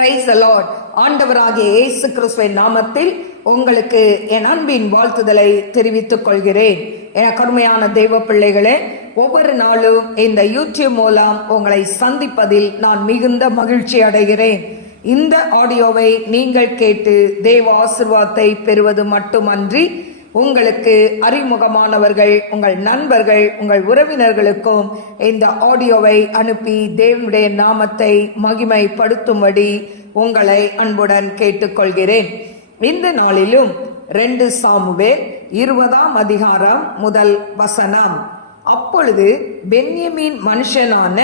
Praise the Lord. ஆண்டவராகிய இயேசு கிறிஸ்துவின் நாமத்தில் உங்களுக்கு என் அன்பின் வாழ்த்துதலை தெரிவித்துக் கொள்கிறேன். என கருமையான தெய்வ பிள்ளைகளே, ஒவ்வொரு நாளும் இந்த யூடியூப் மூலம் உங்களை சந்திப்பதில் நான் மிகுந்த மகிழ்ச்சி அடைகிறேன். இந்த ஆடியோவை நீங்கள் கேட்டு தேவ ஆசீர்வாதத்தை பெறுவது மட்டுமன்றி, உங்களுக்கு அறிமுகமானவர்கள், உங்கள் நண்பர்கள், உங்கள் உறவினர்களுக்கும் இந்த ஆடியோவை அனுப்பி தேவனுடைய நாமத்தை மகிமைப்படுத்தும்படி உங்களை அன்புடன் கேட்டுக்கொள்கிறேன். இந்த நாளிலும் 2 சாமுவேல் 20ஆம் அதிகாரம் முதல் வசனம். அப்பொழுது பென்யமீன் மனுஷனான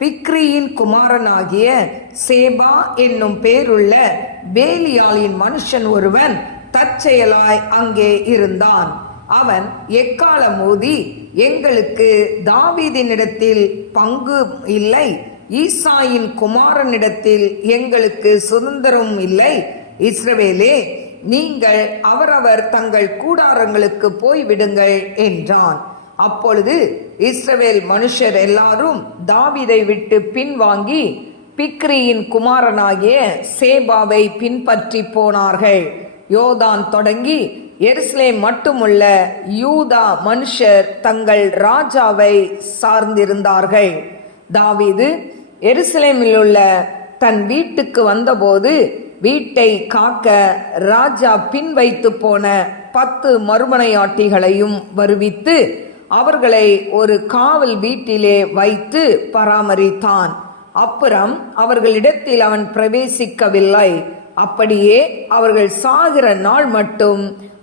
பிக்ரியின் குமாரனாகிய சேபா என்னும் பேருள்ள பேலியாளின் மனுஷன் ஒருவன் தற்செயலாய் அங்கே இருந்தான். அவன் எக்காலம் ஊதி, எங்களுக்கு தாவீதினிடத்தில் பங்கு இல்லை, ஈசாயின் குமாரனிடத்தில் எங்களுக்கு சுதந்திரம் இல்லை, இஸ்ரவேலே நீங்கள் அவரவர் தங்கள் கூடாரங்களுக்கு போய்விடுங்கள் என்றான். அப்பொழுது இஸ்ரவேல் மனுஷர் எல்லாரும் தாவீதை விட்டு பின்வாங்கி பிக்ரியின் குமாரனாகிய சேபாவை பின்பற்றி போனார்கள். யோர்தான் தொடங்கி எருசலேம் மட்டுமுள்ள யூதா மனுஷர் தங்கள் ராஜாவை சார்ந்திருந்தார்கள். தாவீது எருசலேமில் உள்ள தன் வீட்டுக்கு வந்தபோது வீட்டை காக்க ராஜா பின் வைத்து போன 10 மறுமனையாட்டிகளையும் வருவித்து அவர்களை ஒரு காவல் வீட்டிலே வைத்து பராமரித்தான். அப்புறம் அவர்களிடத்தில் அவன் பிரவேசிக்கவில்லை. அப்படியே அவர்கள் சாகிற நாள் மட்டும்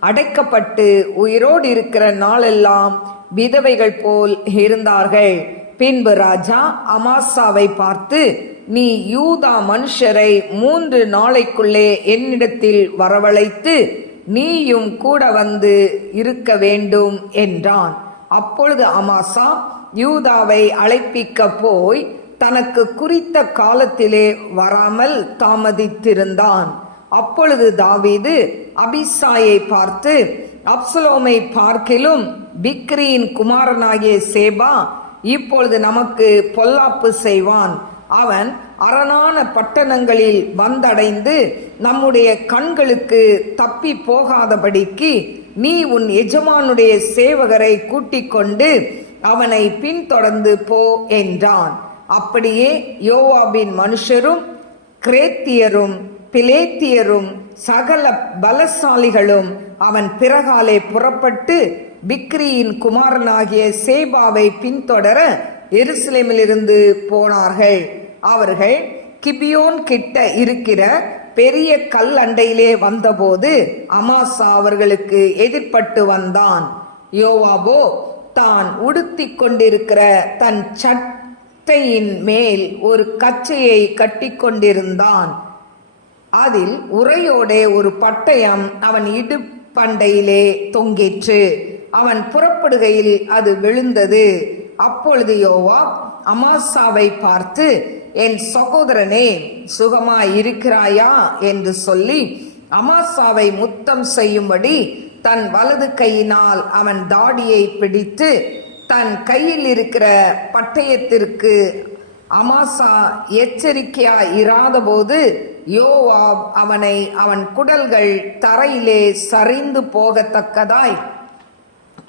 அடைக்கப்பட்டு உயிரோடு இருக்கிற நாளெல்லாம் விதவைகள் போல் இருந்தார்கள். பின்பு ராஜா அமாசாவை பார்த்து, நீ யூதா மனுஷரை 3 நாளைக்குள்ளே என்னிடத்தில் வரவழைத்து நீயும் கூட வந்து இருக்க வேண்டும் என்றான். அப்பொழுது அமாசா யூதாவை அழைப்பிக்க போய் தனக்கு குறித்த காலத்திலே வராமல் தாமதித்திருந்தான். அப்பொழுது தாவீது அபிசாயை பார்த்து, அப்சலோமை பார்க்கிலும் பிக்ரியின் குமாரனாகிய சேபா இப்பொழுது நமக்கு பொல்லாப்பு செய்வான். அவன் அரணான பட்டணங்களில் வந்தடைந்து நம்முடைய கண்களுக்கு தப்பி போகாதபடிக்கு நீ உன் எஜமானுடைய சேவகரை கூட்டிக் கொண்டு அவனை பின்தொடர்ந்து போ என்றான். அப்படியே யோவாபின் மனுஷரும் கிரேத்தியரும் பிலேத்தியரும் சகல பலசாலிகளும் அவன் பிறகாலே புறப்பட்டு பிக்ரியின் குமாரனாகிய சேபாவை பின்தொடர எருசலேமிலிருந்து போனார்கள். அவர்கள் கிபியோன் கிட்ட இருக்கிற பெரிய கல் அண்டையிலே வந்தபோது அமாசா அவர்களுக்கு எதிர்பட்டு வந்தான். யோவாபோ தான் உடுத்தி கொண்டிருக்கிற தன் சட்டையின் மேல் ஒரு கச்சையை கட்டி கொண்டிருந்தான். அதில் உரையோடே ஒரு பட்டயம் அவன் இடுப்பண்டையிலே தொங்கிற்று. அவன் புறப்படுகையில் அது விழுந்தது. அப்பொழுது யோவாப் அமாசாவை பார்த்து, என் சகோதரனே, சுகமாய் இருக்கிறாயா என்று சொல்லி அமாசாவை முத்தம் செய்யும்படி தன் வலது கையினால் அவன் தாடியை பிடித்து தன் கையில் இருக்கிற பட்டயத்திற்கு அமாசா எச்சரிக்கையாய் இராதபோது யோவாப் அவனை அவன் குடல்கள் தரையிலே சரிந்து போகத்தக்கதாய்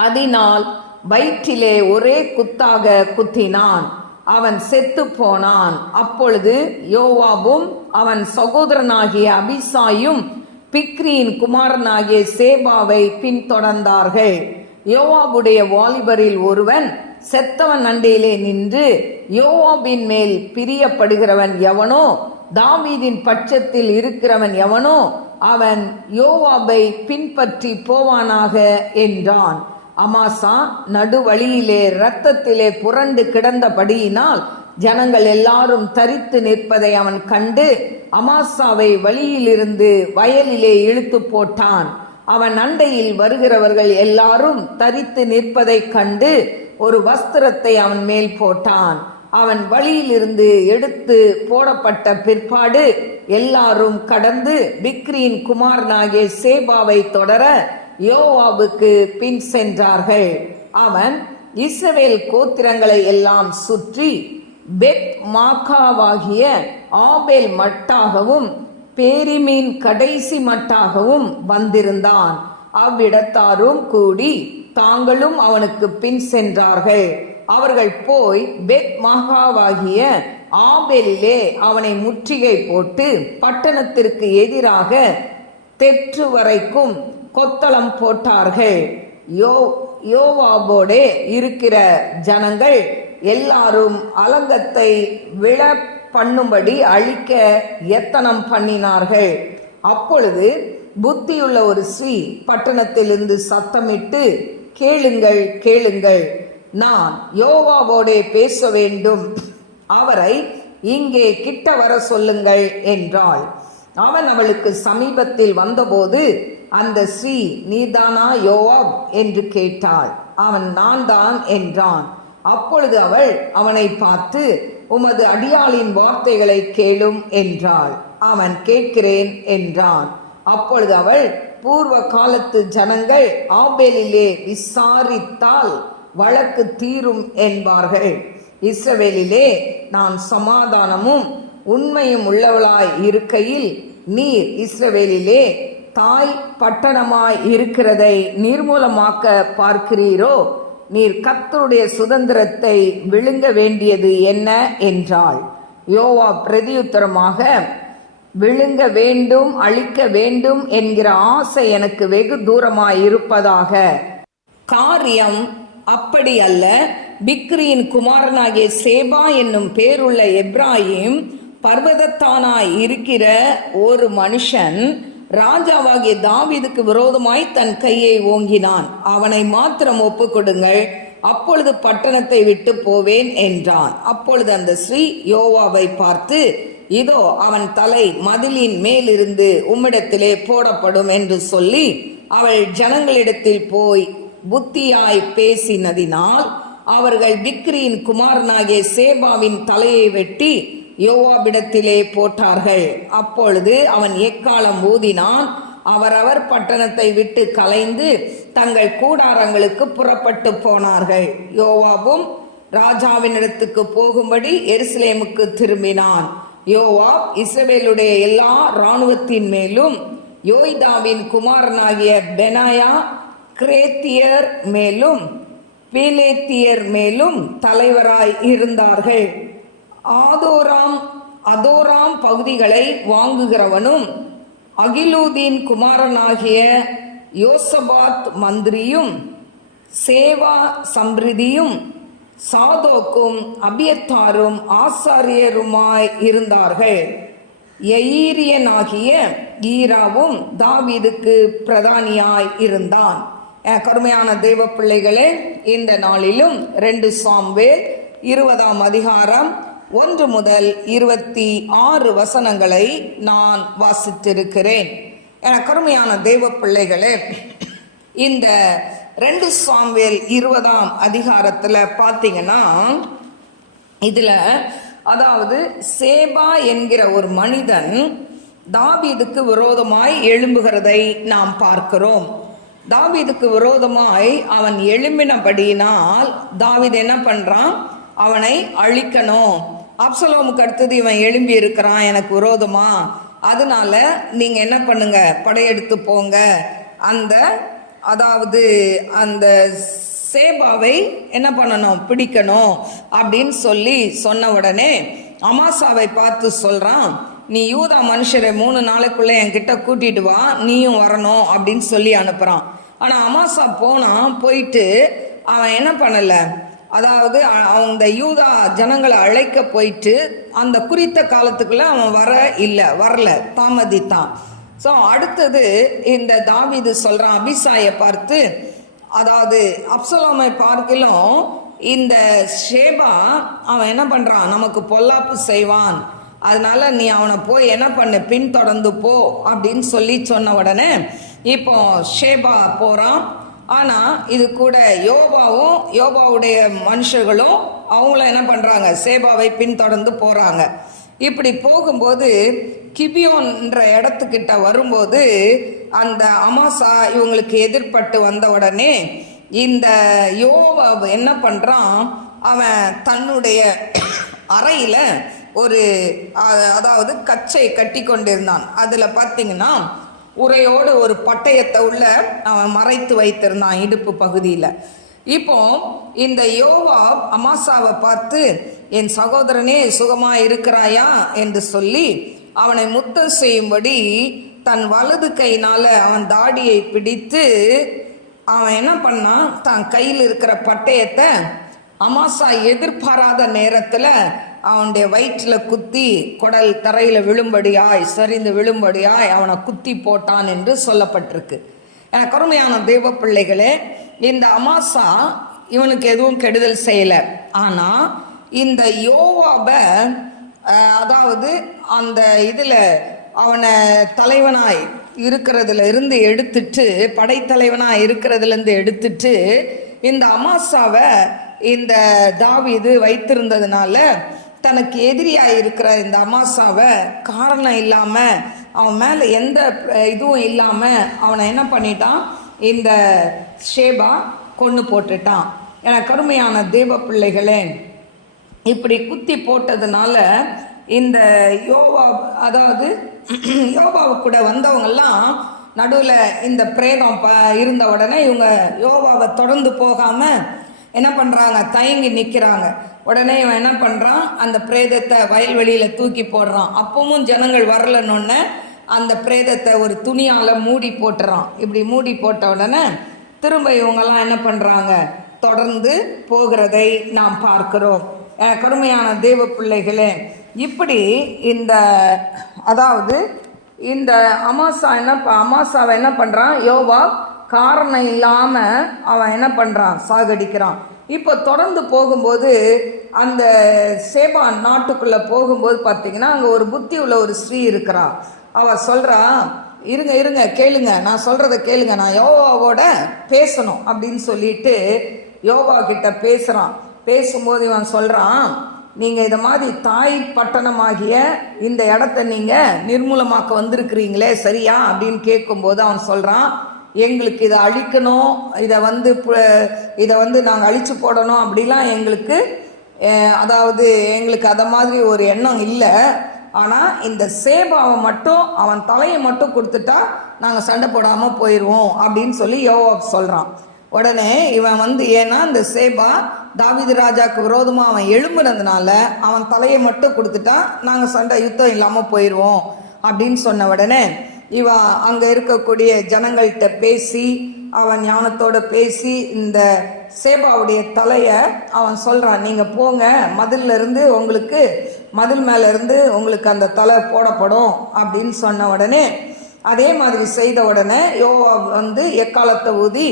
அதனால் வயிற்றிலே ஒரே குத்தாக குத்தினான். அவன் செத்து போனான். அப்பொழுது யோவாபும் அவன் சகோதரனாகிய அபிசாயும் பிக்ரியின் குமாரனாகிய சேபாவை பின்தொடர்ந்தார்கள். யோவாபுடைய வாலிபரில் ஒருவன் செத்தவன் அண்டையிலே நின்று, யோவாபின் மேல் பிரியப்படுகிறவன் எவனோ, தாவீதின் பட்சத்தில் இருக்கிறவன் எவனோ, அவன் யோவாபை பின்பற்றி போவானாக என்றான். அமாசா நடுவழியிலே இரத்தத்திலே புரண்டு கிடந்தபடியினால் ஜனங்கள் எல்லாரும் தரித்து நிற்பதை அவன் கண்டு அமாசாவை வழியிலிருந்து வயலிலே இழுத்து போட்டான். அவன் அண்டையில் வருகிறவர்கள் எல்லாரும் தரித்து நிற்பதை கண்டு ஒரு வஸ்திரத்தை அவன் மேல் போட்டான். அவன் வழியிலிருந்து எடுத்து போடப்பட்ட பிற்பாடு எல்லாரும் கடந்து பிக்ரியின் குமாரனாகிய சேபாவை தொடர யோவாபுக்கு பின் சென்றார்கள். அவன் இஸ்ரவேல் கோத்திரங்களை எல்லாம் சுற்றி பெத் மாக்காவாகிய ஆபேல் மட்டாகவும் பேரிமீன் கடைசி மட்டாகவும் வந்திருந்தான். அவ்விடத்தாரும் கூடி தாங்களும் அவனுக்கு பின் சென்றார்கள். அவர்கள் போய் பெத் மாகாவாகிய ஆபேலிலே அவனை முற்றுகை போட்டு பட்டணத்திற்கு எதிராக தெற்று வரைக்கும் கொத்தளம் போட்டார்கள். யோவாபோடே இருக்கிற ஜனங்கள் எல்லாரும் அலங்கத்தை விழ பண்ணும்படி அழிக்க எத்தனம் பண்ணினார்கள். அப்பொழுது புத்தியுள்ள ஒரு ஸ்ரீ பட்டணத்திலிருந்து சத்தமிட்டு, கேளுங்கள் கேளுங்கள், நான் யோவாவோடே பேச வேண்டும், அவரை இங்கே கிட்ட வர சொல்லுங்கள் என்றாள். அவன் அவளுக்கு சமீபத்தில் வந்தபோது அந்த ஸ்ரீ, நீதானா யோவாப் என்று கேட்டாள். அவன் நான் தான் என்றான். அப்பொழுது அவள் அவனை பார்த்து, உமது அடியாளின் வார்த்தைகளை கேளும் என்றாள். அவன் கேட்கிறேன் என்றான். அப்பொழுது அவள், பூர்வ காலத்து ஜனங்கள் ஆபேலிலே விசாரித்தால் வழக்கு தீரும் என்பார்கள். இஸ்ரவேலிலே நான் சமாதானமும் உண்மையும் உள்ளவளாய் இருக்கையில் நீர் இஸ்ரவேலிலே தாய் பட்டணமாய் இருக்கிறதை நிர்மூலமாக்க பார்க்கிறீரோ? நீர் கர்த்தருடைய சுதந்திரத்தை விழுங்க வேண்டியது என்ன என்றாள். யோவாப் பிரதியுத்தரமாக, விழுங்க வேண்டும், அழிக்க வேண்டும் என்கிற ஆசை எனக்கு வெகு தூரமாய் இருப்பதாக. காரியம் அப்படி அல்ல. பிக்ரியின் குமாரனாகிய சேபா என்னும் பேருள்ள எப்ராயிம் பர்வதத்தானாய் இருக்கிற ஒரு மனுஷன் ராஜாவாகிய தாவீதுக்கு விரோதமாய் தன் கையை ஓங்கினான். அவனை மாத்திரம் ஒப்புக் கொடுங்கள், அப்பொழுது பட்டணத்தை விட்டு போவேன் என்றான். அப்பொழுது அந்த ஸ்ரீ யோவாவை பார்த்து, இதோ அவன் தலை மதிலின் மேலிருந்து உம்மிடத்திலே போடப்படும் என்று சொல்லி அவள் ஜனங்களிடத்தில் போய் புத்தியாய் பேசினதினால் அவர்கள் பிக்ரியின் குமாரனாகிய சேபாவின் தலையை வெட்டி யோவாபிடத்திலே போட்டார்கள். அப்பொழுது அவன் எக்காலம் ஊதினான். அவரவர் பட்டணத்தை விட்டு கலைந்து தங்கள் கூடாரங்களுக்கு புறப்பட்டு போனார்கள். யோவாபும் ராஜாவினிடத்துக்கு போகும்படி எருசலேமுக்கு திரும்பினான். யோவாப் இஸ்ரவேலுடைய எல்லா இராணுவத்தின் மேலும் யோய்தாவின் குமாரனாகிய பெனாயா கிரேத்தியர் மேலும் பீலேத்தியர் மேலும் தலைவராய் இருந்தார்கள். அதோராம் பகுதிகளை வாங்குகிறவனும் அகிலூதின் குமாரனாகிய யோசபாத் மந்திரியும் சேவா சம்பிரதியும் சாதோக்கும் அபியத்தாரும் ஆசாரியருமாய் இருந்தார்கள். யயீரியனாகிய ஈராவும் தாவீதுக்கு பிரதானியாய் இருந்தான். கருமையான தேவ பிள்ளைகளே, இந்த நாளிலும் 2 சாமுவேல் 20ஆம் அதிகாரம் 1 முதல் 26 வசனங்களை நான் வாசித்திருக்கிறேன். கருமையான தேவ பிள்ளைகளே, இந்த 2 சாமுவேல் 20ஆம் அதிகாரத்தில் பார்த்தீங்கன்னா, இதில் அதாவது சேபா என்கிற ஒரு மனிதன் தாவீதுக்கு விரோதமாய் எழும்புகிறதை நாம் பார்க்கிறோம். தாவீதுக்கு விரோதமாய் அவன் எழும்பினபடியினால் தாவீது என்ன பண்றான்? அவனை அழிக்கணும். அப்சலோமுக்கு அடுத்தது இவன் எழும்பி இருக்கிறான் எனக்கு விரோதமா, அதனால நீங்க என்ன பண்ணுங்க, படையெடுத்து போங்க, அந்த சேபாவை என்ன பண்ணணும், பிடிக்கணும் அப்படின்னு சொன்ன உடனே அமாசாவை பார்த்து சொல்றான், நீ யூதா மனுஷரை 3 நாளைக்குள்ள என்கிட்ட கூட்டிட்டு வா, நீயும் வரணும் அப்படின்னு சொல்லி அனுப்புறான். ஆனா அமாசா போயிட்டு அவன் என்ன பண்ணல, அதாவது அந்த யூதா ஜனங்களை அழைக்க போயிட்டு அந்த குறித்த காலத்துக்குள்ள அவன் வரல, தாமதித்தான். ஸோ அடுத்தது இந்த தாவீது சொல்றான் அபிசாயை பார்த்து, அதாவது அப்சலோமை பார்க்கிலும் இந்த ஷேபா அவன் என்ன பண்றான், நமக்கு பொல்லாப்பு செய்வான், அதனால நீ அவனை போய் என்ன பண்ணு, பின்தொடர்ந்து போ அப்படின்னு சொன்ன உடனே இப்போ ஷேபா போறான். ஆனா இது கூட யோபாவுடைய மனுஷர்களும் அவங்கள என்ன பண்றாங்க, சேபாவை பின்தொடர்ந்து போறாங்க. இப்படி போகும்போது கிபியோன்ற இடத்துக்கிட்ட வரும்போது அந்த அமாசா இவங்களுக்கு எதிர்பட்டு வந்த உடனே இந்த யோவா என்ன பண்றான், அவன் தன்னுடைய அறையில ஒரு அதாவது கச்சை கட்டி கொண்டிருந்தான். அதுல பார்த்தீங்கன்னா உரையோடு ஒரு பட்டயத்தை உள்ள அவன் மறைத்து வைத்திருந்தான் இடுப்பு பகுதியில். இப்போ இந்த யோவாப் அமாசாவை பார்த்து, என் சகோதரனே சுகமா இருக்கிறாயா என்று சொல்லி அவனை முத்தம் செய்யும்படி தன் வலது கையினால அவன் தாடியை பிடித்து அவன் என்ன பண்ணான், தான் கையில் இருக்கிற பட்டயத்தை அமாசா எதிர்பாராத நேரத்தில் அவனுடைய வயிற்றில் குத்தி குடல் தரையில் விழும்படியாய் சரிந்து விழும்படியாய் அவனை குத்தி போட்டான் என்று சொல்லப்பட்டிருக்கு. எனக்கு அருமையான தெய்வ பிள்ளைகளே, இந்த அமாசா இவனுக்கு எதுவும் கெடுதல் செய்யலை. ஆனால் இந்த யோவாபை அதாவது அந்த இதில் அவனை தலைவனாய் இருக்கிறதுல இருந்து எடுத்துட்டு, படைத்தலைவனாக இருக்கிறதுலேருந்து எடுத்துட்டு இந்த அமாசாவை இந்த தாவீது வைத்திருந்ததுனால தனக்கு எதிரியாக இருக்கிற இந்த அமாசாவை காரணம் இல்லாமல் அவன் மேலே எந்த இதுவும் இல்லாமல் அவனை என்ன பண்ணிட்டான், இந்த ஷேபா கொன்று போட்டுட்டான். எனக்கு கருமையான தேவ பிள்ளைகளே, இப்படி குத்தி போட்டதுனால இந்த யோவா அதாவது யோவாவு கூட வந்தவங்கெல்லாம் நடுவில் இந்த பிரேதம் இருந்த உடனே இவங்க யோவாவை தொடர்ந்து போகாமல் என்ன பண்ணுறாங்க, தயங்கி நிற்கிறாங்க. உடனே இவன் என்ன பண்ணுறான், அந்த பிரேதத்தை வயல்வெளியில் தூக்கி போடுறான். அப்பவும் ஜனங்கள் வரலன்னொன்னே அந்த பிரேதத்தை ஒரு துணியால் மூடி போட்டுறான். இப்படி மூடி போட்ட உடனே திரும்ப இவங்கெல்லாம் என்ன பண்ணுறாங்க, தொடர்ந்து போகிறதை நாம் பார்க்கிறோம். கருமையான தேவ பிள்ளைகளே, இப்படி இந்த அதாவது இந்த அமாசாவை என்ன பண்ணுறான், யோவா காரணம் இல்லாமல் அவன் என்ன பண்ணுறான், சாகடிக்கிறான். இப்போ தொடர்ந்து போகும்போது அந்த சேபா நாட்டுக்குள்ளே போகும்போது பார்த்தீங்கன்னா அங்கே ஒரு புத்தி உள்ள ஒரு ஸ்ரீ இருக்கிறா. அவள் சொல்கிறா, இருங்க கேளுங்க, நான் சொல்கிறத கேளுங்க, நான் யோவாவோட பேசணும் அப்படின்னு சொல்லிட்டு யோவா கிட்ட பேசுகிறான். பேசும்போது இவன் சொல்கிறான், நீங்கள் இதை மாதிரி தாய் பட்டணமாகிய இந்த இடத்த நீங்கள் நிர்மூலமாக்க வந்திருக்கிறீங்களே சரியா அப்படின்னு கேட்கும்போது அவன் சொல்கிறான், எங்களுக்கு இதை அழிக்கணும், இதை வந்து நாங்கள் அழிச்சு போடணும் அப்படிலாம் எங்களுக்கு அதாவது எங்களுக்கு அதை மாதிரி ஒரு எண்ணம் இல்லை. ஆனால் இந்த சேபாவை மட்டும் அவன் தலையை மட்டும் கொடுத்துட்டா நாங்கள் சண்டை போடாமல் போயிடுவோம் அப்படின்னு சொல்லி யோவாப் சொல்கிறான். உடனே இவன் ஏன்னா இந்த சேபா தாவீது ராஜாவுக்கு விரோதமாக அவன் எழும்புனதுனால அவன் தலையை மட்டும் கொடுத்துட்டா நாங்கள் சண்டை யுத்தம் இல்லாமல் போயிடுவோம் அப்படின்னு சொன்ன உடனே இவன் அங்கே இருக்கக்கூடிய ஜனங்கள்கிட்ட பேசி அவன் ஞானத்தோடு பேசி இந்த சேபாவுடைய தலையை அவன் சொல்கிறான், நீங்கள் போங்க, மதில் மேலேருந்து உங்களுக்கு அந்த தலை போடப்படும் அப்படின்னு சொன்ன உடனே அதே மாதிரி செய்த உடனே யோவா எக்காலத்தை ஊதி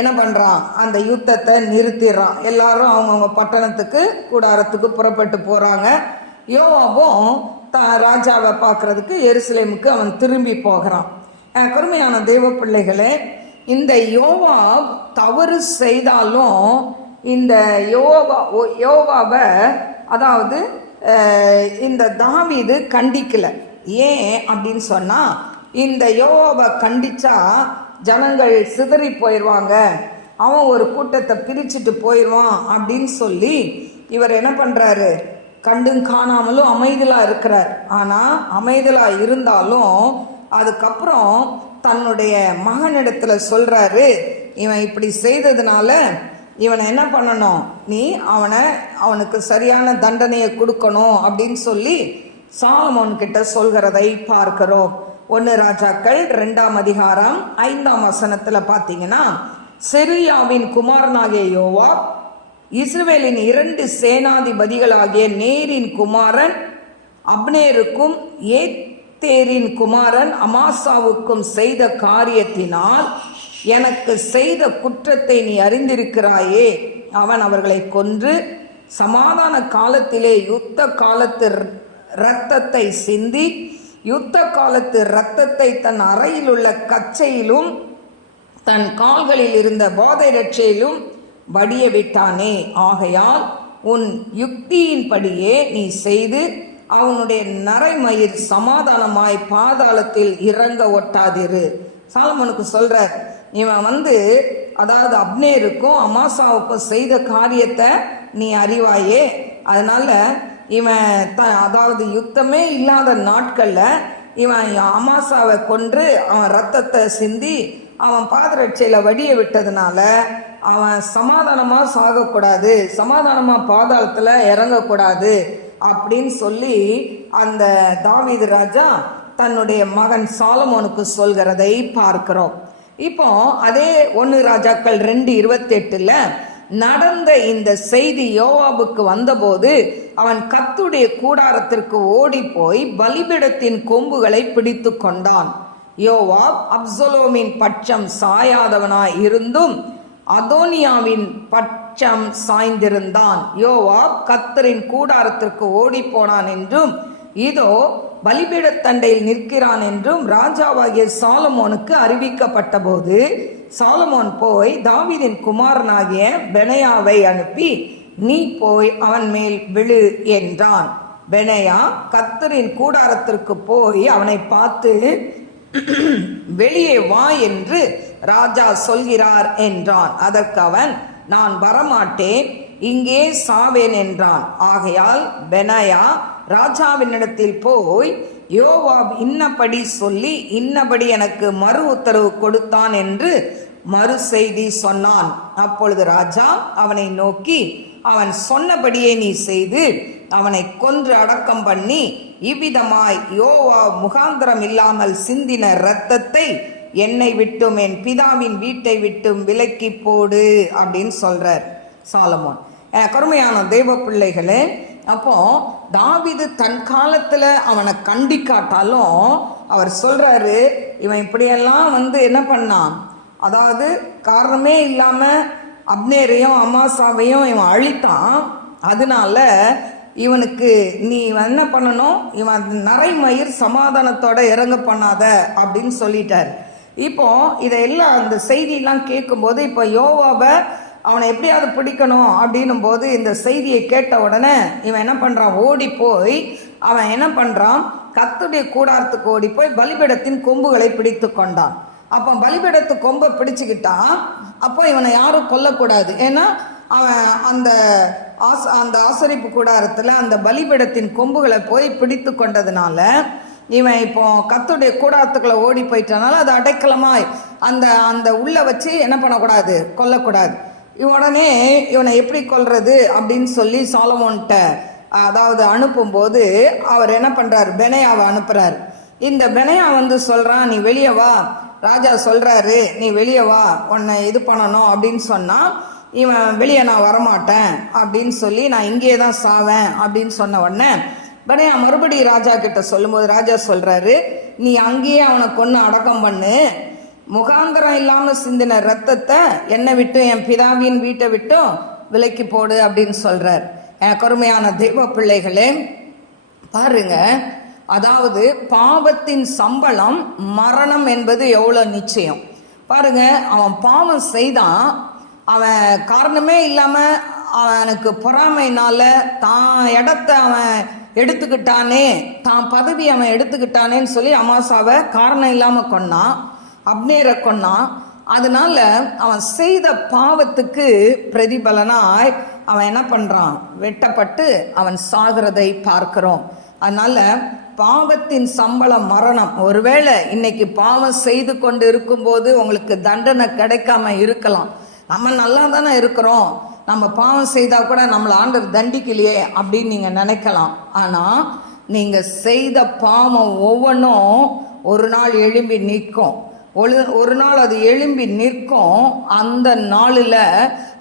என்ன பண்ணுறான், அந்த யுத்தத்தை நிறுத்திடுறான். எல்லாரும் அவங்கவுங்க பட்டணத்துக்கு கூடாரத்துக்கு புறப்பட்டு போகிறாங்க. யோவாவும் ராஜாவை பார்க்கறதுக்கு எருசலேமுக்கு அவன் திரும்பி போகிறான். கருமையான தெய்வ பிள்ளைகளே, இந்த யோவாப் தவறு செய்தாலும் இந்த யோவாவை அதாவது இந்த தாவீது கண்டிக்கல. ஏன் அப்படின்னு சொன்னால், இந்த யோவாவை கண்டிச்சா ஜனங்கள் சிதறி போயிடுவாங்க, அவன் ஒரு கூட்டத்தை பிரிச்சுட்டு போயிடுவான் அப்படின்னு சொல்லி இவர் என்ன பண்ணுறாரு, கண்டும் காணாமலும் அமைதலாக இருக்கிறார். ஆனால் அமைதலாக இருந்தாலும் அதுக்கப்புறம் தன்னுடைய மகனிடத்தில் சொல்கிறாரு, இவன் இப்படி செய்ததுனால இவனை என்ன பண்ணணும், நீ அவனுக்கு சரியான தண்டனையை கொடுக்கணும் அப்படின்னு சொல்லி சாலமோன்கிட்ட சொல்கிறதை பார்க்கிறோம். 1 ராஜாக்கள் 2ஆம் அதிகாரம் 5ஆம் வசனத்தில் பார்த்தீங்கன்னா, செருயாவின் குமாரனாகிய யோவாப் இஸ்ரவேலின் 2 சேனாதிபதிகளாகிய நேரின் குமாரன் அப்னேருக்கும் ஏத்தேரின் குமாரன் அமாசாவுக்கும் செய்த காரியத்தினால் எனக்கு செய்த குற்றத்தை நீ அறிந்திருக்கிறாயே. அவன் அவர்களை கொன்று சமாதான காலத்திலே யுத்த காலத்து இரத்தத்தை சிந்தி யுத்த காலத்து இரத்தத்தை தன் அறையில் உள்ள கச்சையிலும் தன் கால்களில் இருந்த போதை ரட்சையிலும் வடிய விட்டானே. ஆகையால் உன் யுக்தியின்படியே நீ செய்து அவனுடைய நரைமயிர் சமாதானமாய் பாதாளத்தில் இறங்க ஒட்டாதிரு. சாலமோனுக்கு சொல்றார், இவன் அதாவது அப்னேருக்கும் அமாசாவுக்கும் செய்த காரியத்தை நீ அறிவாயே, அதனால அதாவது யுத்தமே இல்லாத நாட்கள்ல இவன் அமாசாவை கொன்று அவன் ரத்தத்தை சிந்தி அவன் பாதரட்சையில வடிய விட்டதுனால அவன் சமாதானமா சாகக்கூடாது, சமாதானமா பாதாளத்துல இறங்கக்கூடாது அப்படின்னு சொல்லி அந்த தாவீது ராஜா தன்னுடைய மகன் சாலமோனுக்கு சொல்கிறதை பார்க்கிறோம். இப்போ அதே 1 ராஜாக்கள் 2:28 நடந்த இந்த செய்தி யோவாபுக்கு வந்தபோது அவன் கர்த்தருடைய கூடாரத்திற்கு ஓடி போய் பலிபீடத்தின் கொம்புகளை பிடித்து கொண்டான். யோவாப் அப்சலோமின் பட்சம் சாயாதவனாய் இருந்தும் அதோனியாவின் பட்சம் சாய்ந்திருந்தான். யோவாப் கர்த்தரின் கூடாரத்திற்கு ஓடி போனான் என்றும் இதோ பலிபீடத்தண்டையில் நிற்கிறான் என்றும் ராஜாவாகிய சாலமோனுக்கு அறிவிக்கப்பட்ட போது சாலமோன் போய் தாவீதின் குமாரனாகிய பெனாயாவை அனுப்பி நீ போய் அவன் மேல் விழு என்றான். பெனாயா கர்த்தரின் கூடாரத்திற்கு போய் அவனை பார்த்து வெளியே வா என்று ராஜா சொல்கிறார் என்றான். அதற்கு அவன் நான் வரமாட்டேன், இங்கே சாவேன் என்றான். ஆகையால் பெனாயா ராஜாவினிடத்தில் போய் யோவாப் இன்னபடி சொல்லி இன்னபடி எனக்கு மறு உத்தரவு கொடுத்தான் என்று மறு செய்தி சொன்னான். அப்பொழுது ராஜா அவனை நோக்கி அவன் சொன்னபடியே நீ செய்து அவனை கொன்று அடக்கம் பண்ணி இவ்விதமாய் யோவாப் முகாந்திரம் இல்லாமல் சிந்தின இரத்தத்தை என்னை விட்டும் என் பிதாவின் வீட்டை விட்டும் விலக்கி போடு அப்படின்னு சொல்றார் சாலமோன். கருமையான தெய்வ பிள்ளைகளே, அப்போ தாவீது தன் காலத்துல அவனை கண்டிக்காட்டாலும் அவர் சொல்றாரு இவன் இப்படியெல்லாம் என்ன பண்ணான், அதாவது காரணமே இல்லாம அப்னேரையும் அமாசாவையும் இவன் அழித்தான். அதனால இவனுக்கு நீ என்ன பண்ணணும், இவன் நரைமயிர் சமாதானத்தோட இறங்க பண்ணாத அப்படின்னு சொல்லிட்டாரு. இப்போ இதையெல்லாம் அந்த செய்தியெல்லாம் கேட்கும்போது இப்போ யோவாவை அவனை எப்படியாவது பிடிக்கணும் அப்படின்னும் போது இந்த செய்தியை கேட்ட உடனே இவன் என்ன பண்ணுறான், ஓடி போய் அவன் என்ன பண்ணுறான், கர்த்தருடைய கூடாரத்துக்கு ஓடி போய் பலிபீடத்தின் கொம்புகளை பிடித்து கொண்டான். அப்போ பலிபீடத்து கொம்பை பிடிச்சுக்கிட்டான். அப்போ இவனை யாரும் கொல்லக்கூடாது, ஏன்னா அவன் அந்த ஆசரிப்பு கூடாரத்தில் அந்த பலிபீடத்தின் கொம்புகளை போய் பிடித்து கொண்டதுனால இவன் இப்போ கர்த்தருடைய கூடாரத்துக்குள்ள ஓடி போயிட்டனால அது அடைக்கலமாய் அந்த உள்ள வச்சு என்ன பண்ணக்கூடாது, கொல்லக்கூடாது. உடனே இவனை எப்படி கொல்றது அப்படின்னு சொல்லி சாலமோன்கிட்ட அதாவது அனுப்பும்போது அவர் என்ன பண்றாரு, பெனாயாவை அனுப்புறாரு. இந்த பெனாயா சொல்றான் நீ வெளியே வா, ராஜா சொல்றாரு நீ வெளியே வா, உன்னை இது பண்ணணும் அப்படின்னு சொன்னா இவன் வெளியே நான் வரமாட்டேன் அப்படின்னு சொல்லி நான் இங்கேயே தான் சாவேன் அப்படின்னு சொன்ன உடனே பெனாயா மறுபடியும் ராஜா கிட்ட சொல்லும்போது ராஜா சொல்றாரு நீ அங்கேயே அவனை கொன்று அடக்கம் பண்ணு, முகாந்திரம் இல்லாமல் சிந்தின ரத்தத்தை என்னை விட்டும் என் பிதாவின் வீட்டை விட்டும் விலக்கி போடு அப்படின்னு சொல்றார். கருமையான தெய்வ பிள்ளைகளே பாருங்க, அதாவது பாவத்தின் சம்பளம் மரணம் என்பது எவ்வளோ நிச்சயம் பாருங்க. அவன் பாவம் செய்தான், அவன் காரணமே இல்லாமல் அவனுக்கு பொறாமைனால தான் இடத்த அவன் எடுத்துக்கிட்டானே, தான் பதவி அவன் எடுத்துக்கிட்டானேன்னு சொல்லி அமாசாவை காரணம் இல்லாமல் கொன்னான், அப்னேரை கொன்னான். அதனால அவன் செய்த பாவத்துக்கு பிரதிபலனாய் அவன் என்ன பண்றான், வெட்டப்பட்டு அவன் சாகிறதை பார்க்கிறோம். அதனால பாவத்தின் சம்பளம் மரணம். ஒருவேளை இன்னைக்கு பாவம் செய்து கொண்டு இருக்கும்போது உங்களுக்கு தண்டனை கிடைக்காம இருக்கலாம். நம்ம நல்லா தானே இருக்கிறோம், நம்ம பாவம் செய்தா கூட நம்மளை ஆண்டவர் தண்டிக்கலையே அப்படின்னு நீங்க நினைக்கலாம். ஆனா நீங்க செய்த பாவம் ஒவ்வொன்றும் ஒரு நாள் எழும்பி நிற்கும். ஒரு நாள் அது எழும்பி நிற்கும். அந்த நாளில்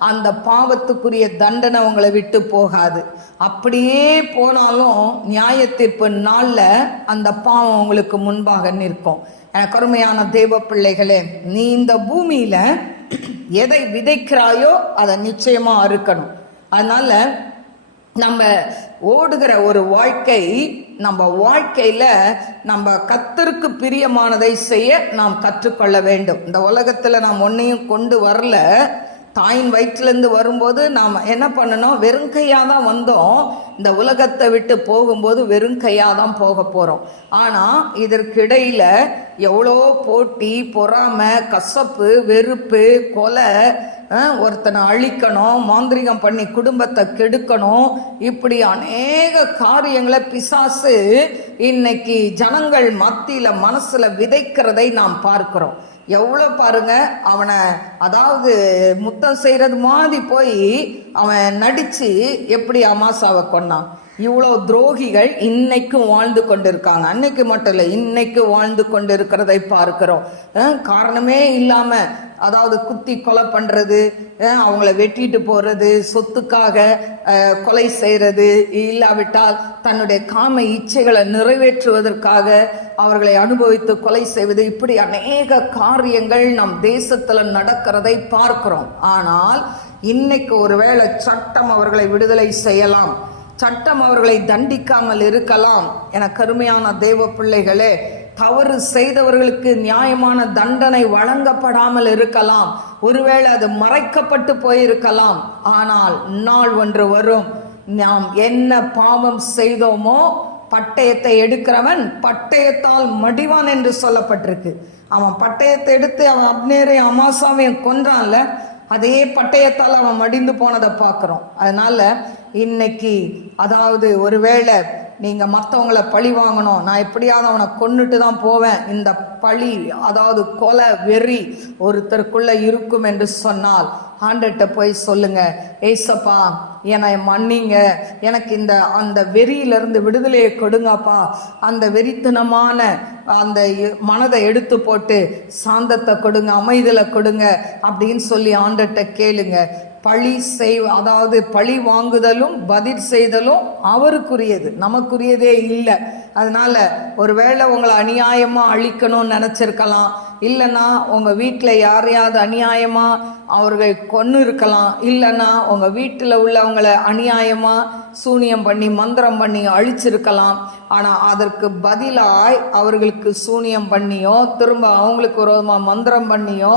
அந்த பாவத்துக்குரிய தண்டனை உங்களை விட்டு போகாது. அப்படியே போனாலும் நியாய தீர்ப்பு நாளில் அந்த பாவம் உங்களுக்கு முன்பாக நிற்கும். கருமையான தெய்வ பிள்ளைகளே, நீ இந்த பூமியில எதை விதைக்கிறாயோ அதை நிச்சயமா அறுக்கணும். அதனால நம்ம ஓடுகிற ஒரு வாழ்க்கை, நம்ம வாழ்க்கையில நம்ம கர்த்தருக்கு பிரியமானதை செய்ய நாம் கற்றுக்கொள்ள வேண்டும். இந்த உலகத்துல நாம் ஒன்னையும் கொண்டு வரல. தாயின் வயிற்றிலேருந்து வரும்போது நாம் என்ன பண்ணணும், வெறும் கையாக தான் வந்தோம். இந்த உலகத்தை விட்டு போகும்போது வெறும் கையாக தான் போக போகிறோம். ஆனால் இதற்கிடையில் எவ்வளோ போட்டி, பொறாமை, கசப்பு, வெறுப்பு, கொலை, ஒருத்தனை அழிக்கணும், மாந்திரிகம் பண்ணி குடும்பத்தை கெடுக்கணும், இப்படி அநேக காரியங்களை பிசாசு இன்னைக்கு ஜனங்கள் மத்தியில மனசுல விதைக்கிறதை நாம் பார்க்கிறோம். எவ்வளோ பாருங்க, அவனை அதாவது முத்தம் செய்யறது மாதிரி போய் அவன் நடிச்சு எப்படி அமாசாவை கொன்னான். இவ்வளோ துரோகிகள் இன்னைக்கும் வாழ்ந்து கொண்டிருக்காங்க. அன்னைக்கு மட்டும் இல்லை, இன்னைக்கு வாழ்ந்து கொண்டு இருக்கிறதை பார்க்கிறோம். காரணமே இல்லாம அதாவது குத்தி கொலை பண்றது, அவங்கள வெட்டிட்டு போறது, சொத்துக்காக கொலை செய்யறது, இல்லாவிட்டால் தன்னுடைய காம இச்சைகளை நிறைவேற்றுவதற்காக அவர்களை அனுபவித்து கொலை செய்வது, இப்படி அநேக காரியங்கள் நம் தேசத்துல நடக்கிறதை பார்க்கிறோம். ஆனால் இன்னைக்கு ஒருவேளை சட்டம் அவர்களை விடுதலை செய்யலாம், சட்டம் அவர்களை தண்டிக்காமல் இருக்கலாம். என கருமையான தேவ பிள்ளைகளே, தவறு செய்தவர்களுக்கு நியாயமான தண்டனை வழங்கப்படாமல் இருக்கலாம், ஒருவேளை அது மறைக்கப்பட்டு போயிருக்கலாம். ஆனால் நாள் ஒன்று வரும், நாம் என்ன பாவம் செய்தோமோ பட்டயத்தை எடுக்கிறவன் பட்டயத்தால் மடிவான் என்று சொல்லப்பட்டிருக்கு. அவன் பட்டயத்தை எடுத்து அவன் அப்னேரையும் அமாசாவையும் கொன்றான்ல, அதே பட்டயத்தால் அவன் மடிந்து போனதை பார்க்குறோம். அதனால இன்னைக்கு அதாவது ஒருவேளை நீங்க மற்றவங்களை பழி வாங்கணும், நான் எப்படியாவது அவனை கொன்னுட்டு தான் போவேன், இந்த பழி அதாவது கொலை வெறி ஒருத்தருக்குள்ள இருக்கும் என்று சொன்னால் ஆண்டர்கிட்ட போய் சொல்லுங்க, ஏசப்பா என்னை மன்னிங்க, எனக்கு அந்த வெறியிலிருந்து விடுதலையை கொடுங்கப்பா, அந்த வெறித்தனமான அந்த மனதை எடுத்து போட்டு சாந்தத்தை கொடுங்க, அமைதலை கொடுங்க அப்படின்னு சொல்லி ஆண்டர்கிட்ட கேளுங்க. அதாவது பழி வாங்குதலும் பதில் செய்தலும் அவருக்குரியது, நமக்குரியதே இல்லை. அதனால ஒருவேளை உங்களை அநியாயமா அழிக்கணும்னு நினைச்சிருக்கலாம், இல்லைன்னா உங்க வீட்டில் யாரையாவது அநியாயமா அவர்கள் கொன்னு இருக்கலாம், இல்லைன்னா உங்க வீட்டில் உள்ளவங்களை அநியாயமா சூனியம் பண்ணி மந்திரம் பண்ணி அழிச்சிருக்கலாம். ஆனா அதற்கு பதிலாய் அவர்களுக்கு சூனியம் பண்ணியோ திரும்ப அவங்களுக்கு விரோதமாக மந்திரம் பண்ணியோ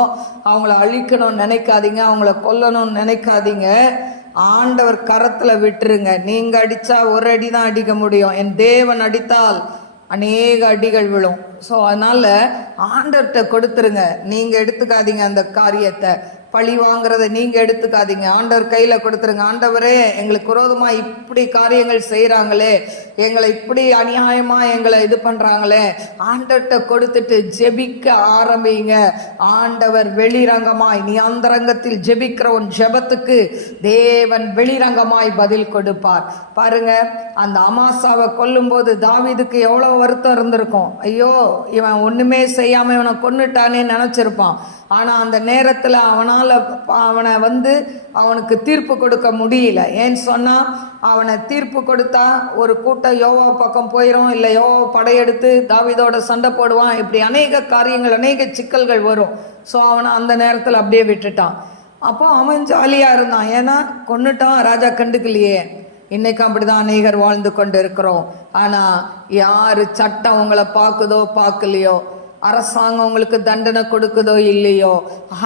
அவங்கள அழிக்கணும்னு நினைக்காதீங்க, அவங்கள கொல்லணும்னு நினைக்காதீங்க. ஆண்டவர் கரத்துல விட்டுருங்க. நீங்க அடிச்சா ஒரு அடி தான் அடிக்க முடியும், என் தேவன் அடித்தால் அநேக அடிகள் விழும். ஸோ அதனால ஆண்டவர்கிட்ட கொடுத்துருங்க. நீங்க எடுத்துக்காதீங்க அந்த காரியத்தை, பழி வாங்குறத நீங்க எடுத்துக்காதீங்க, ஆண்டவர் கையில கொடுத்துருங்க. ஆண்டவரே, எங்களுக்கு விரோதமா இப்படி காரியங்கள் செய்யறாங்களே, எங்களை இப்படி அநியாயமா எங்களை இது பண்றாங்களே, ஆண்டவர்கிட்ட கொடுத்துட்டு ஜெபிக்க ஆரம்பிங்க. ஆண்டவர் வெளிரங்கமாய், நீ அந்தரங்கத்தில் ஜெபிக்கிற உன் ஜெபத்துக்கு தேவன் வெளிரங்கமாய் பதில் கொடுப்பார். பாருங்க, அந்த அமாசாவை கொல்லும் போது தாவீதுக்கு எவ்வளவு வருத்தம் இருந்திருக்கும். ஐயோ, இவன் ஒண்ணுமே செய்யாம இவனை கொன்னுட்டானே நினைச்சிருப்பான். ஆனா அந்த நேரத்துல அவனை அவனுக்கு தீர்ப்பு கொடுக்க முடியல. ஏன்னு சொன்னா, அவனை தீர்ப்பு கொடுத்தா ஒரு கூட்டம் யோவா பக்கம் போயிடும், இல்லை யோவா படையெடுத்து தாவீதோட சண்டை போடுவான், இப்படி அநேக காரியங்கள் அநேக சிக்கல்கள் வரும். ஸோ அவனை அந்த நேரத்தில் அப்படியே விட்டுட்டான். அப்போ அவன் ஜாலியா இருந்தான், ஏன்னா கொன்னுட்டான், ராஜா கண்டுக்கலையே. இன்னைக்கு அப்படிதான் அநேகர் வாழ்ந்து கொண்டு இருக்கிறோம். ஆனா யாரு சட்டம் உங்களை பார்க்குதோ பார்க்கலையோ, அரசாங்கம் உங்களுக்கு தண்டனை கொடுக்குதோ இல்லையோ,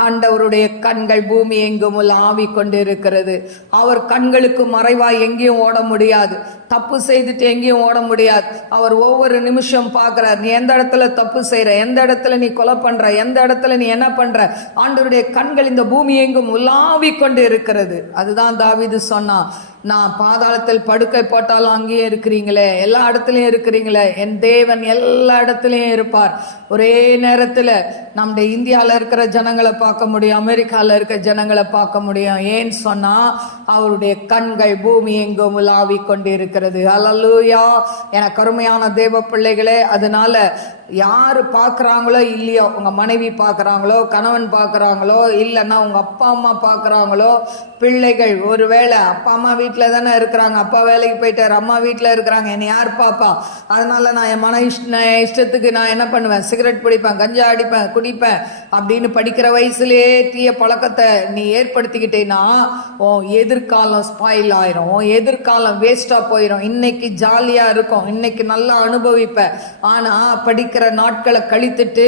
ஆண்டவருடைய கண்கள் பூமி எங்கும் ஆவி கொண்டு இருக்கிறது. அவர் கண்களுக்கு மறைவாய் எங்கேயும் ஓட முடியாது, தப்பு செய்துட்டு எங்கேயும் ஓட முடியாது. அவர் ஒவ்வொரு நிமிஷம் பார்க்கிறார், நீ எந்த இடத்துல தப்பு செய்யற, எந்த இடத்துல நீ கொலை பண்ற, எந்த இடத்துல நீ என்ன பண்ற. ஆண்டவருடைய கண்கள் இந்த பூமி எங்கும் உலாவி கொண்டு இருக்கிறது. அதுதான் தாவீது சொன்னான், நான் பாதாளத்தில் படுக்கை போட்டாலும் அங்கேயே இருக்கிறீங்களே, எல்லா இடத்துலயும் இருக்கிறீங்களே, என் தேவன் எல்லா இடத்துலயும் இருப்பார். ஒரே நேரத்துல நம்முடைய இந்தியாவில் இருக்கிற ஜனங்களை பார்க்க முடியும், அமெரிக்காவில் இருக்கிற ஜனங்களை பார்க்க முடியும். ஏன்னு சொன்னா, அவருடைய கண்கள் பூமி எங்கும் உலாவி கொண்டு இருக்கிறது. அல்லேலூயா. எனக்கு அருமையான தேவ பிள்ளைகளே, அதனால யாரு பார்க்குறாங்களோ இல்லையோ, உங்க மனைவி பார்க்குறாங்களோ, கணவன் பார்க்குறாங்களோ, இல்லைன்னா உங்க அப்பா அம்மா பார்க்குறாங்களோ, பிள்ளைகள் ஒருவேளை அப்பா அம்மா வீட்டில் தானே இருக்கிறாங்க, அப்பா வேலைக்கு போயிட்டார், அம்மா வீட்டில் இருக்கிறாங்க, என்னை யார் பாப்பா, அதனால நான் என் இஷ்டத்துக்கு நான் என்ன பண்ணுவேன், சிகரெட் பிடிப்பேன், கஞ்சா அடிப்பேன், குடிப்பேன் அப்படின்னு படிக்கிற வயசுலேயே தீய பழக்கத்தை நீ ஏற்படுத்திக்கிட்டேன்னா உன் எதிர்காலம் ஸ்பாயில் ஆயிரும், உன் எதிர்காலம் வேஸ்டா போயிடும். இன்னைக்கு ஜாலியா இருக்கும், இன்னைக்கு நல்லா அனுபவிப்ப, ஆனா படிக்கிற நாட்களை கழித்துட்டு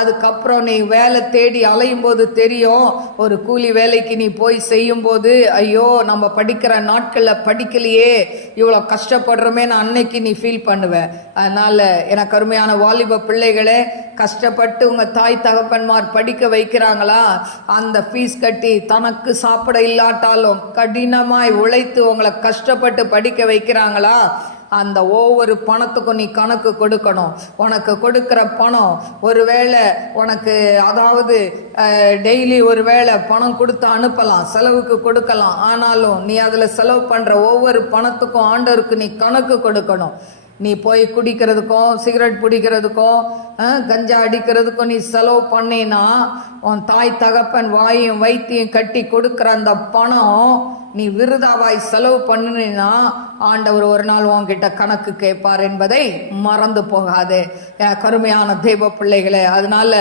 அதுக்கப்புறம் நீ வேலை தேடி அலையும் போது தெரியும், ஒரு கூலி வேலைக்கு நீ போய் செய்யும் போது, ஐயோ நம்ம படிக்கிற நாட்கள் நாட்களில் படிக்கலையே, இவ்வளோ கஷ்டப்படுறோமேன்னு அன்னைக்கு நீ ஃபீல் பண்ணுவேன். அதனால் எனக்கு அருமையான வாலிப பிள்ளைகளே, கஷ்டப்பட்டு உங்கள் தாய் தகப்பன்மார் படிக்க வைக்கிறாங்களா, அந்த ஃபீஸ் கட்டி தனக்கு சாப்பிட இல்லாட்டாலும் கடினமாய் உழைத்து உங்களை கஷ்டப்பட்டு படிக்க வைக்கிறாங்களா, அந்த ஒவ்வொரு பணத்துக்கும் நீ கணக்கு கொடுக்கணும். உனக்கு கொடுக்குற பணம் ஒருவேளை உனக்கு, அதாவது டெய்லி ஒரு வேளை பணம் கொடுத்து அனுப்பலாம், செலவுக்கு கொடுக்கலாம். ஆனாலும் நீ அதில் செலவு பண்ணுற ஒவ்வொரு பணத்துக்கும் ஆண்டவருக்கு நீ கணக்கு கொடுக்கணும். நீ போய் குடிக்கிறதுக்கும் சிகரெட் பிடிக்கிறதுக்கும் கஞ்சா அடிக்கிறதுக்கும் நீ செலவு பண்ணினா, உன் தாய் தகப்பன் வாயும் வைத்தியம் கட்டி கொடுக்குற அந்த பணம் நீ விருதாவாய் செலவு பண்ணினா ஆண்டவர் ஒரு நாள் உன்கிட்ட கணக்கு கேட்பார் என்பதை மறந்து போகாதே கருமையான தெய்வ பிள்ளைகளே. அதனால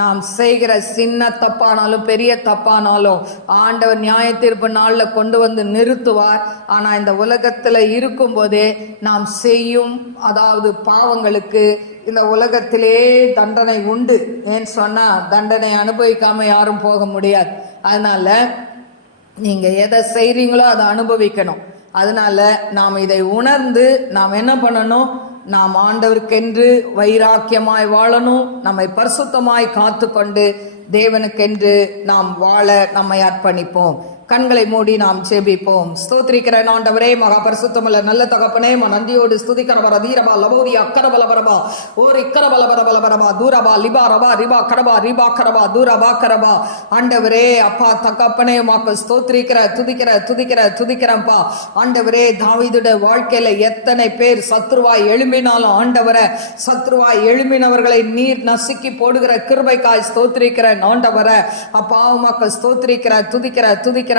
நாம் செய்கிற சின்ன தப்பானாலும் பெரிய தப்பானாலும் ஆண்டவர் நியாய தீர்ப்பு நாளில் கொண்டு வந்து நிறுத்துவார். ஆனால் இந்த உலகத்தில் இருக்கும்போதே நாம் செய்யும், அதாவது பாவங்களுக்கு இந்த உலகத்திலே தண்டனை உண்டு. ஏன்னு சொன்னால் தண்டனை அனுபவிக்காமல் யாரும் போக முடியாது. அதனால நீங்கள் எதை செய்கிறீங்களோ அதை அனுபவிக்கணும். அதனால நாம் இதை உணர்ந்து நாம் என்ன பண்ணணும், நாம் ஆண்டவருக்கென்று வைராக்கியமாய் வாழணும். நம்மை பரிசுத்தமாய் காத்து கொண்டு தேவனுக்கென்று நாம் வாழ நம்மை அர்ப்பணிப்போம். கண்களை மூடி நாம் ஜெபிப்போம். ஸ்தோத்திரிக்கிற ஆண்டவரே, மகா பரிசுத்தமுள்ள நல்ல தகப்பனே, நன்றியோடு ஸ்துதிக்கிறவர தீரபா லபோரி அக்கரபலபரபா ஓர் இக்கரபலபரபலபரபா தூரபா லிபா ரபா ரிபா கடபா ரிபா கரபா தூரபா கரபா. ஆண்டவரே அப்பா தகப்பனே, உமக்கு ஸ்தோத்திரிக்கிற துதிக்கிறப்பா. ஆண்டவரே, தாவீதுடைய வாழ்க்கையில எத்தனை பேர் சத்ருவாய் எழும்பினாலும் ஆண்டவரை, சத்ருவாய் எழும்பினவர்களை நீர் நசுக்கி போடுகிற கிருபைக்காய் ஸ்தோத்திரிக்கிற ஆண்டவரை அப்பா, உமக்கு ஸ்தோத்திரிக்கிற துதிக்கிறப்பா.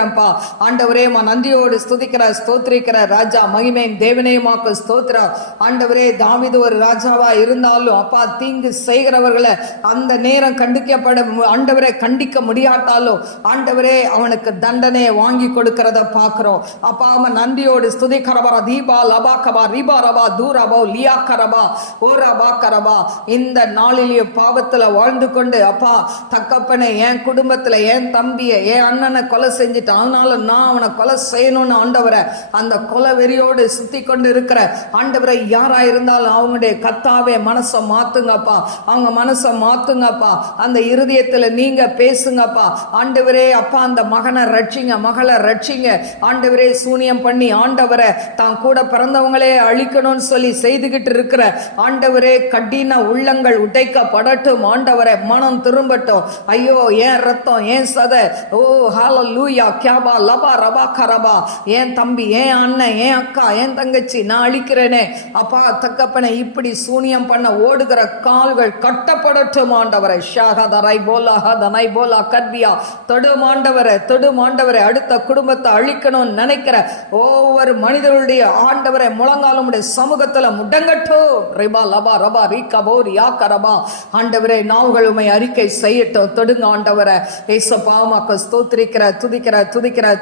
ஆண்டவரே, நன்றியோடு ஸ்தோத்திரிக்கிற ராஜா, மகிமையின் தேவனேயுமாக்கு ஸ்தோத்திரம். ஆண்டவரே, தாவீது ஒரு ராஜாவா இருந்தாலும் அப்பா, தீங்கு செய்கிறவர்களை அந்த நேரம் கண்டிக்கப்பட ஆண்டவரே கண்டிக்க முடியாட்டாலும் ஆண்டவரே அவனுக்கு தண்டனையை வாங்கி கொடுக்கிறத பார்க்கிறோம். அப்பா, அவன் நன்றியோடு ஸ்துதிக்கிறவரா தீபா லபாக்கபா ரிபா ரபா தூரபா லியாக்கரபா ஓரபாக்கரபா. இந்த நாளிலேயே பாவத்தில் வாழ்ந்து கொண்டு அப்பா தகப்பனை, என் குடும்பத்தில் என் தம்பியை என் அண்ணனை கொலை செஞ்சுட்டு ஆனாலும் நான் அவனை கொலை செய்யணும்னு ஆண்டவரை அந்த கொலை வெறியோடு சுத்தி கொண்டு இருக்கிற ஆண்டவரை யாரா இருந்தாலும் அவங்களுடைய கர்த்தாவே மனசை மாத்துங்கப்பா, அவங்க மனசை மாத்துங்கப்பா. அந்த இருதயத்தில் நீங்க பேசுங்கப்பா. ஆண்டவரே அப்பா, அந்த மகனை ரட்சிங்க, மகளை ரட்சிங்க. ஆண்டவரே, சூனியம் பண்ணி ஆண்டவரை தான் கூட பிறந்தவங்களே அழிக்கணும்னு சொல்லி செய்துகிட்டு இருக்கிற ஆண்டவரே, கடின உள்ளங்கள் உடைக்கப்படட்டும். ஆண்டவரை மனம் திரும்பட்டும். ஐயோ, ஏன் ரத்தம், ஏன் சதை, ஓ ஹல்லேலூயா கியாபா லபா ரபா கரபா, ஏன் தம்பி, ஏன் அண்ணன், ஏன் அக்கா, ஏன் தங்கச்சி நான் அழிக்கிறேனே அப்பா தகப்பனை, இப்படி சூனியம் பண்ண ஓடுகிற கால்கள் கட்டப்படட்டும் ஆண்டவரை. ஷாகதரை போலா ஹதனை போலா கர்பியா தொடுமாண்டவரை அடுத்த குடும்பத்தை அழிக்கணும்னு நினைக்கிற ஒவ்வொரு மனிதர்களுடைய ஆண்டவரை முழங்காலுடைய சமூகத்தில் முடங்கட்டும். ரிபா லபா ரபா ரீகா போர் யா கரபா. ஆண்டவரை, நாவுகள் உமை அறிக்கை செய்யட்டும். தொடுங்க ஆண்டவரை. ஏசப்பா, உமக்கு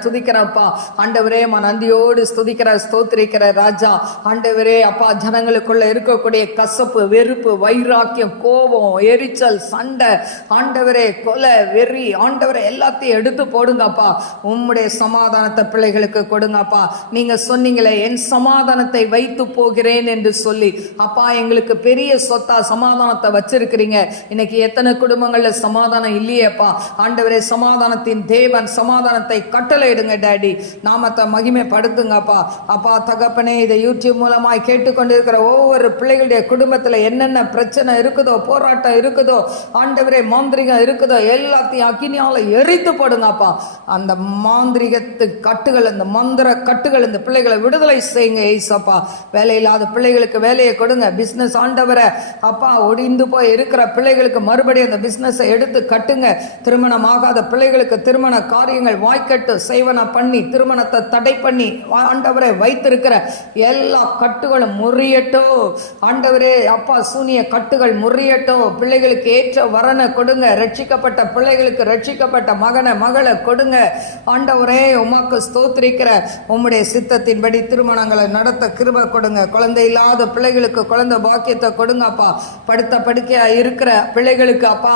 துதிக்கிறப்பா. ஆண்டவரே, நன்றியோடு ஸ்தோத்திரிக்கிற ராஜா. ஆண்டவரே அப்பா, ஜனங்களுக்குள்ள இருக்கக்கூடிய கசப்பு, வெறுப்பு, வைராக்கியம், கோபம், எரிச்சல், சண்டை, ஆண்டவரே கொலை, வெறி, ஆண்டவரே எல்லாத்தையும் எடுத்து போடுங்கப்பா. உம்முடைய சமாதானத்தை பிள்ளைகளுக்கு கொடுங்கப்பா. நீங்க சொன்னீங்களே, என் சமாதானத்தை வைத்து போகிறேன் என்று சொல்லி அப்பா, எங்களுக்கு பெரிய சொத்தா சமாதானத்தை வச்சிருக்கிறீங்க. இன்னைக்கு எத்தனை குடும்பங்கள்ல சமாதானம் இல்லையேப்பா. ஆண்டவரே, சமாதானத்தின் தேவன் சமாதானத்தை கட்டளையிடுங்க டாடி. நாமத்தை மகிமைப்படுத்துங்கப்பா. அப்பா தகப்பனே, இதை யூடியூப் மூலமாய் கேட்டுக்கொண்டிருக்கிற ஒவ்வொரு பிள்ளைகளுடைய குடும்பத்தில் என்னென்ன பிரச்சனை இருக்குதோ, போராட்டம் இருக்குதோ, ஆண்டவரே மாந்திரிகம் இருக்குதோ, எல்லாத்தையும் அக்கினியால எரித்து போடுங்கப்பா. அந்த மாந்திரிகத்து கட்டுகள், அந்த மந்திர கட்டுகள் இந்த பிள்ளைகளை விடுதலை செய்யுங்க ஏசப்பா. வேலை இல்லாத பிள்ளைகளுக்கு வேலையை கொடுங்க. பிசினஸ் ஆண்டவரை அப்பா, ஒடிந்து போய் இருக்கிற பிள்ளைகளுக்கு மறுபடியும் அந்த பிசினஸை எடுத்து கட்டுங்க. திருமணம் ஆகாத பிள்ளைகளுக்கு திருமண காரியங்கள் வாய்க்கட்டு செய்வன பண்ணி திருமணத்தை தடை பண்ணி ஆண்டவரை வைத்திருக்கிற எல்லா கட்டுகளும் முறியட்டும் ஆண்டவரே. அப்பா, சூனிய கட்டுகள் முறியட்டும். பிள்ளைகளுக்கு ஏற்ற வரனை கொடுங்க. ரட்சிக்கப்பட்ட பிள்ளைகளுக்கு ரட்சிக்கப்பட்ட மகனை மகளை கொடுங்க ஆண்டவரே. உமக்கு ஸ்தோத்திரிக்கிற உம்முடைய சித்தத்தின்படி திருமணங்களை நடத்த கிருபை கொடுங்க. குழந்தை இல்லாத பிள்ளைகளுக்கு குழந்தை பாக்கியத்தை கொடுங்கப்பா. படுத்த படுக்கையா இருக்கிற பிள்ளைகளுக்கு அப்பா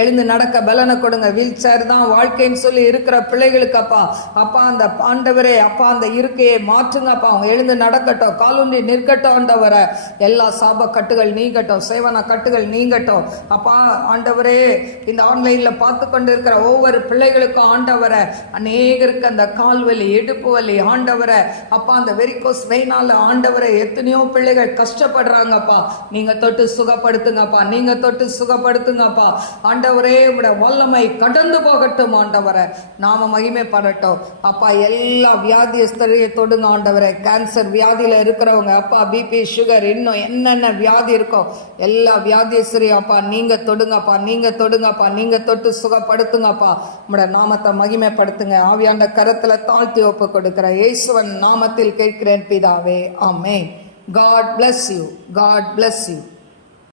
எழுந்து நடக்க பலனை கொடுங்க. வீல் சேர் தான் வாழ்க்கைன்னு சொல்லி இருக்கிற பிள்ளைகளுக்கு இருக்கப்பா. அப்பா அந்த ஆண்டவரே அப்பா அந்த இருக்கையை மாற்றுங்கப்பா. அவங்க எழுந்து நடக்கட்டும், காலூன்றி நிற்கட்டும் ஆண்டவரை. எல்லா சாப கட்டுகள் நீங்கட்டும், சேவன கட்டுகள் நீங்கட்டும் அப்பா. ஆண்டவரே இந்த ஆன்லைன்ல பார்த்து கொண்டு இருக்கிற ஒவ்வொரு பிள்ளைகளுக்கும் ஆண்டவரை, அநேகருக்கு அந்த கால்வலி, இடுப்பு வலி ஆண்டவரை அப்பா, அந்த வெரிகோஸ் வெயினால ஆண்டவரை எத்தனையோ பிள்ளைகள் கஷ்டப்படுறாங்கப்பா. நீங்க தொட்டு சுகப்படுத்துங்கப்பா, நீங்க தொட்டு சுகப்படுத்துங்கப்பா ஆண்டவரே. உடைய வல்லமை கடந்து போகட்டும் ஆண்டவரை, நாம மகிமைப்படட்டும் அப்பா. எல்லா வியாதியஸ்தரையை தொடுங்க ஆண்டவரை. கேன்சர் வியாதியில இருக்கிறவங்க அப்பா, பிபி, சுகர், இன்னும் என்னென்ன வியாதி இருக்கோ எல்லா வியாதியஸ்தரையும் அப்பா நீங்க தொடுங்கப்பா, நீங்க தொடுங்கப்பா, நீங்க தொட்டு சுகப்படுத்துங்கப்பா. உடைய நாமத்தை மகிமைப்படுத்துங்க. ஆவியாண்ட கரத்துல தாழ்த்தி ஒப்பு கொடுக்கிற இயேசுவின் நாமத்தில் கேட்கிறேன் பிதாவே, ஆமென். God bless you. God bless you.